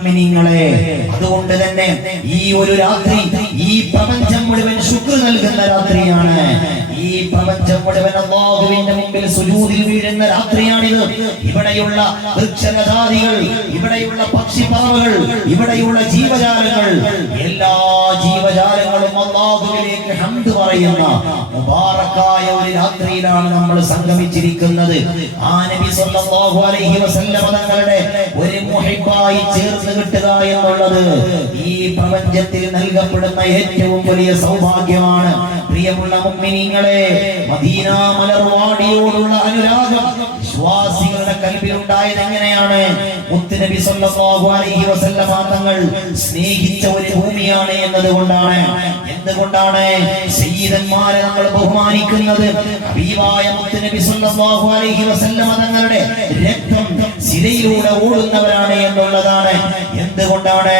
മുഅ്മിനീങ്ങളെ, അതുകൊണ്ട് തന്നെ ഈ ഒരു രാത്രി ഈ പ്രപഞ്ചം മുഴുവൻ ശുക്ർ നൽകുന്ന രാത്രിയാണ്. ഈ പ്രപഞ്ചം മുഴുവൻ അല്ലാഹുവിന്റെ മുമ്പിൽ സുജൂദിൽ വീഴുന്ന രാത്രിയാണിത്. ഇവിടെയുള്ള വൃക്ഷലതാദികൾ, ഇവിടെയുള്ള പക്ഷിപ്പറവകൾ, ഇവിടെയുള്ള ജീവജാലങ്ങൾ, എല്ലാ ജീവജാലങ്ങളും അല്ലാഹുവിലേക്ക് ഹംദ് പറയുന്ന മുബാറക്കായ ഒരു രാത്രിയിലാണ് നമ്മൾ സംഗമിച്ചിരിക്കുന്നത്. ആ നബി സല്ലല്ലാഹു അലൈഹി വസല്ലം തങ്ങളുടെ ഒരു മുഹിബ്ബായി ചേർന്ന് കിട്ടുക എന്നുള്ളത് ഈ പ്രപഞ്ചത്തിൽ നൽകപ്പെടുന്ന ഏറ്റവും വലിയ സൗഭാഗ്യമാണ്. പ്രിയമുള്ള മുഅ്മിനീങ്ങളെ, മദീന മലർവാടിയോടുള്ള അനുരാഗം വിശ്വാസികളുടെ കൽബിൽ ഉണ്ടായത് എങ്ങനെയാണ്? മുത്തുനബി സല്ലല്ലാഹു അലൈഹി വസല്ലം തങ്ങൾ സ്നേഹിച്ച ഒരു ഭൂമിയാണ് എന്നതുകൊണ്ടാണ്. എന്തുകൊണ്ടാണ് സയ്യിദന്മാരെ നമ്മൾ ബഹുമാനിക്കുന്നത്? ഹബീബായ മുത്തുനബി സല്ലല്ലാഹു അലൈഹി വസല്ലം തങ്ങളുടെ രക്തം സിരയിലൂടെ ഓടുന്നവരാണ് എന്നുള്ളതാണ്. എന്തുകൊണ്ടാണ്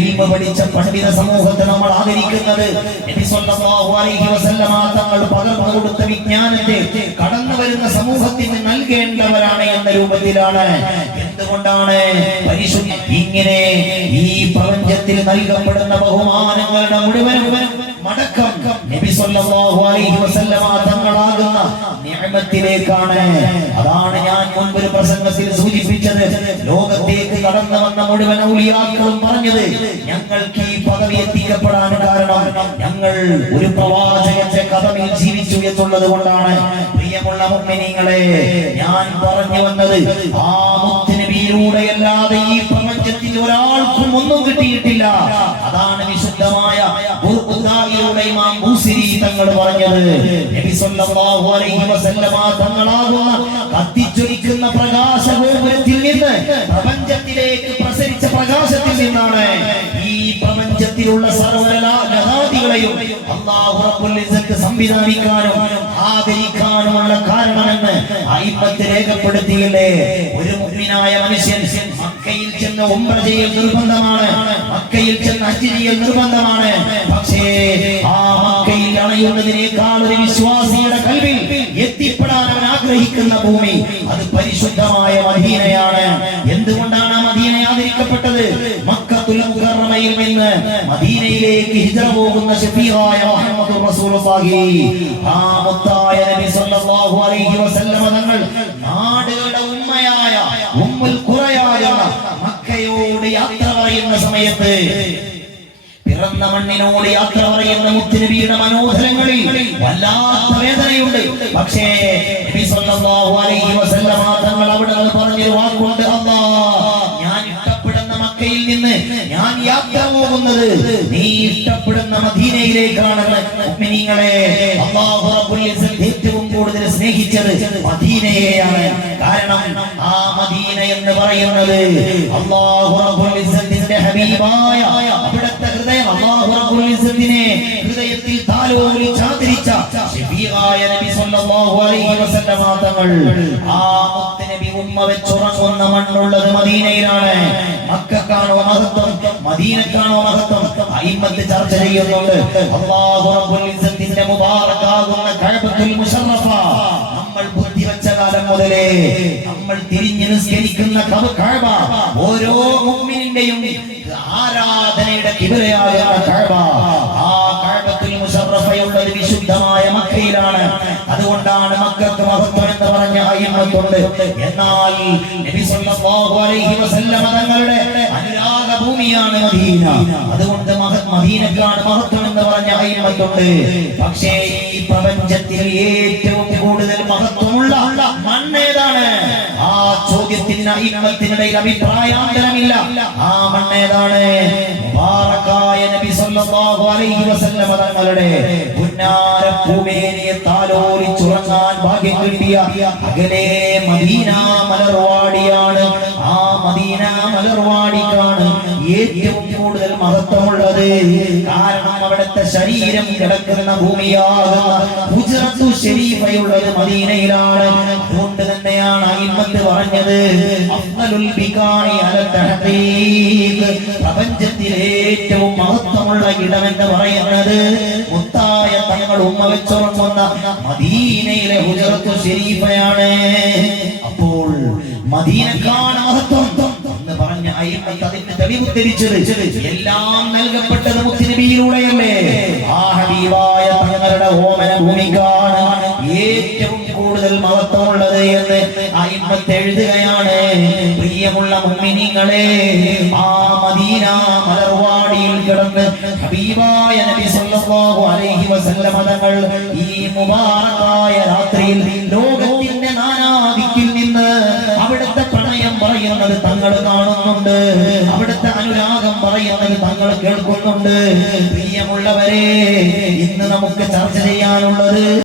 ഇൽമു പഠിച്ച പണ്ഡിത സമൂഹത്തെ നമ്മൾ ആദരിക്കുന്നത്? നബി സല്ലല്ലാഹു അലൈഹി വസല്ലം തങ്ങൾ പകർന്നു കൊടുത്ത വിജ്ഞാനത്തെ കടന്നു വരുന്ന സമൂഹത്തിന് നൽകേണ്ടവരാണ് എന്ന രൂപത്തിലാണ്. എന്തുകൊണ്ടാണ് പരിശുദ്ധ ഇങ്ങനെ ഈ പ്രപഞ്ചത്തിൽ നൽകപ്പെടുന്ന ബഹുമാനങ്ങളുടെ മുഴുവൻ മടക്കം നബി സല്ലല്ലാഹു അലൈഹി വസല്ലം തങ്ങളാകുന്ന നിഅമത്തിലേക്കാണ്. അതാണ് ഞാൻ മുൻപ് ഒരു പ്രസംഗത്തിൽ സൂചിപ്പിച്ചത്. ലോകത്തേക്ക് കടന്നു വന്ന മുഴുവൻ ഔലിയാക്കളും പറഞ്ഞത്, ഞങ്ങൾക്ക് ഈ പദവി എത്തിക്കപ്പെടാൻ കാരണം ഞങ്ങൾ ഒരു പ്രവാചകന്റെ കഥയിൽ ജീവിച്ചു എന്നുള്ളത് കൊണ്ടാണ്. പ്രിയമുള്ള മുഅ്മിനീങ്ങളെ, ഞാൻ പറഞ്ഞു വന്നത് ആ മുത്തുനബിയിലൂടെയല്ലാതെ ഈ പ്രപഞ്ചത്തിൽ ഒരാൾക്കും ഒന്നും കിട്ടിയിട്ടില്ല. അതാണ് വിശുദ്ധമായ ഇമാം ബൂസിരി തങ്ങൾ പറഞ്ഞത്. നബി സല്ലല്ലാഹു അലൈഹി വസല്ലം തങ്ങളാകുന്ന കത്തിജ്വലിക്കുന്ന പ്രകാശഗോപുരത്തിൽ നിന്ന് പ്രപഞ്ചത്തിലേക്ക് പ്രസരിച്ച പ്രകാശത്തിൽ നിന്നാണ് ഈ പ്രപഞ്ചത്തിലുള്ള സർവ്വലതാദികളെയും അല്ലാഹു റബ്ബുൽ ഇസ്സത്ത് സംവിധാനിക്കാനും ആദരിക്കാനുമുള്ള കാരണമെന്ന് അയിമ്മത്ത് രേഖപ്പെടുത്തിയില്ലേ? ഒരു മുഅ്മിനായ മനുഷ്യൻ മക്കയിൽ ചെന്ന് ഉംറ ചെയ്യൽ നിർബന്ധമാണ്, മക്കയിൽ ചെന്ന് ഹജ്ജ് ചെയ്യൽ നിർബന്ധമാണ്. പക്ഷേ ആ മക്കയിൽ അണയുന്നതിനേക്കാൾ ഒരു വിശ്വാസിയുടെ കൽവിൽ എത്തിപ്പെടാൻ അവൻ ആഗ്രഹിക്കുന്ന ഭൂമി അത് പരിശുദ്ധമായ മദീനയാണ്. എന്തുകൊണ്ടാണ് മദീന ആദരിക്കപ്പെട്ടത്? മക്കത്തുൽ മുകറമയിൽ നിന്ന് മദീനയിലേക്ക് ഹിജ്റ പോകുന്ന ശഫീആയ മുഹമ്മദുർ റസൂലുള്ളാഹി ആ മുത്തായ നബി സല്ലല്ലാഹു അലൈഹി വസല്ലം തങ്ങൾ നാടുകളുടെ ഉമ്മയായ ഉമ്മുൽ ഖുറയായ മക്കയോട് യാത്ര പറയുന്ന സമയത്ത്, പിറന്ന മണ്ണിനോട് യാത്ര പറയുന്ന മുത്തുനബിയുടെ മനോധരങ്ങളിൽ വല്ലാത്ത വേദനയുണ്ട്. പക്ഷേ നബി സല്ലല്ലാഹു അലൈഹി വസല്ലം തങ്ങൾ അവിടെ പറഞ്ഞൊരു വാക്കുണ്ട്, ഞാൻ ഇഷ്ടപ്പെടുന്ന മക്കയിൽ നിന്ന് ഞാൻ യാത്ര പോകുന്നത് നീ ഇഷ്ടപ്പെടുന്ന മദീനയിലേക്കാണെന്ന്. മുഅ്മിനീങ്ങളെ, അല്ലാഹു റബ്ബുൽ ഇസ്സത്ത് ഏറ്റവും കൂടുതൽ സ്നേഹിച്ചത് മദീനയെയാണ്. കാരണം ആ മദീന എന്ന് പറയുന്നത് അല്ലാഹു റബ്ബുൽ ഇസ്സത്തിന്റെ ഹബീബായ അവിടുത്തെ ഹൃദയം, അല്ലാഹു റബ്ബുൽ ഇസ്സത്തിനെ ഹൃദയത്തിൽ താലോലി ചാദരിച്ച ശഫീആയ നബി സല്ലല്ലാഹു അലൈഹി വസല്ലം തങ്ങൾ ആ മുത്തുനബി ഉമ്മ വെച്ചുറങ്ങുന്ന മണ്ണുള്ളത് മദീനയിലാണ്. മക്കക്കാണോ മഹത്വം, മദീനക്കാണോ മഹത്വം? അയിമ്മത്ത് ചർച്ച ചെയ്യുന്നുണ്ട്. അല്ലാഹു റബ്ബുൽ ഇസ്സത്തിന്റെ മുബാറക്കാകുന്ന കഅബത്തുൽ മുശറഫ നമ്മൾ ബുദ്ധി വെച്ച കാലം മുതലേ നമ്മൾ തിരിഞ്ഞു നിസ്കരിക്കുന്ന കഅബ ഓരോ മുഅ്മിനിന്റെയും ആരാധനയുടെ ഖിബ്ലയാകുന്ന കഅബ ആ കഅബത്തുൽ മുശറഫയുള്ള ഒരു വിശുദ്ധമായ മക്കയിലാണ്. അതുകൊണ്ടാണ് മക്കക്ക് മഹത്വം എന്ന് പറഞ്ഞ അയിമ്മത്തുണ്ട്. എന്നാൽ നബി സല്ലല്ലാഹു അലൈഹി വസല്ലം തങ്ങളുടെ അനുരാഗ ഭൂമിയാണ് മദീന. അതുകൊണ്ട് മദീനക്കാണ് മഹത്വം എന്ന് പറഞ്ഞ അയിമ്മത്തുണ്ട്. പക്ഷേ ഈ പ്രപഞ്ചത്തിൽ ഏറ്റവും കൂടുതൽ മഹത്വമുള്ള മണ്ണേതാണ്? ആ ചോദ്യത്തിന് അയിമ്മത്തിനിടയിൽ അഭിപ്രായാന്തരമില്ല. ആ മണ്ണേതാണ്? മുബാറക്കായ നബി സല്ലല്ലാഹു അലൈഹി വസല്ലം തങ്ങളുടെ പുന്നാര ഭൂമിയെ താലോലിച്ചുറങ്ങാൻ ഭാഗ്യം കിട്ടിയ അകലെ മദീന മലർവാടിയാണ്. ആ മദീന മലർവാടിക്കാണ് ഏറ്റവും കൂടുതൽ മഹത്വമുള്ളത്. കാരണം അവിടുത്തെ ശരീരം കിടക്കുന്ന ഭൂമിയാകുന്ന ഹുജ്റത്തു ശരീഫയുള്ളത് മദീനയിലാണ്. അതുകൊണ്ട് തന്നെയാണ് അയിമ്മത്ത് പറഞ്ഞത് അഫ്ളലുൽ ബിഖാഇ അല തഹ്ഖീഖ്, പ്രപഞ്ചത്തിലെ ഏറ്റവും മഹത്വമുള്ള ഇടമെന്ന് പറയുന്നത് മുത്തായ തങ്ങൾ ഉമ്മ വെച്ചുറങ്ങുന്ന മദീനയിലെ ഹുജ്റത്തു ശരീഫയാണ്. അപ്പോൾ മദീനക്കാണ് മഹത്വം എന്ന് പറഞ്ഞ അതിന് തെളിവുദ്ധരിച്ചത് എല്ലാം നൽകപ്പെട്ടത് മുത്തുനബിയിലൂടെയല്ലേ. ആ ഹബീബായ തങ്ങളുടെ ഓമന ഭൂമിക്കാണ് ഏറ്റവും കൂടുതൽ മഹത്വമുള്ളത് എന്ന് അയിമ്മത്ത് എഴുതുകയാണ്. പ്രിയമുള്ള മുഅ്മിനീങ്ങളെ, ആ മദീന മലർവാടിയിൽ കിടന്ന് ഹബീബായ നബി സല്ലല്ലാഹു അലൈഹി വസല്ലം തങ്ങൾ ഈ മുബാറക്കായ രാത്രിയിൽ ലോകത്തിന്റെ നാനാദിക്കിൽ നിന്ന് അവിടുത്തെ പ്രണയം പറയുന്നത് തങ്ങൾ കാണുന്നുണ്ട്, അവിടുത്തെ അനുരാഗം പറയുന്നത് തങ്ങൾ കേൾക്കുന്നുണ്ട്. പ്രിയമുള്ളവരെ, ഇന്ന് നമുക്ക് ചർച്ച ചെയ്യാനുള്ളത്